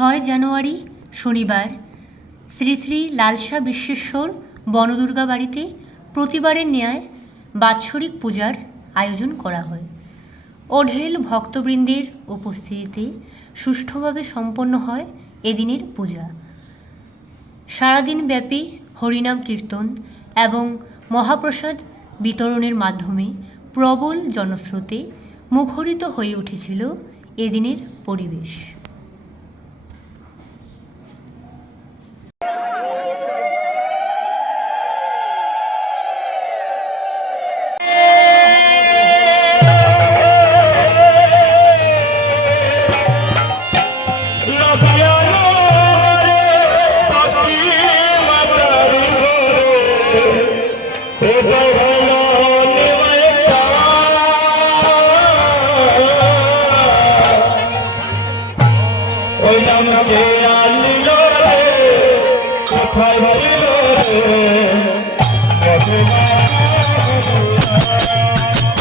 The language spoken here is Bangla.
6 জানুয়ারি শনিবার শ্রী শ্রী লালসা বিশ্বেশ্বর বনদুর্গা বাড়িতে প্রতিবারের ন্যায় বাৎসরিক পূজার আয়োজন করা হয়। অঢেল ভক্তবৃন্দের উপস্থিতিতে সুষ্ঠুভাবে সম্পন্ন হয় এদিনের পূজা। সারাদিন ব্যাপী হরিনাম কীর্তন এবং মহাপ্রসাদ বিতরণের মাধ্যমে প্রবল জনস্রোতে মুখরিত হয়ে উঠেছিল এদিনের পরিবেশ। Thank you.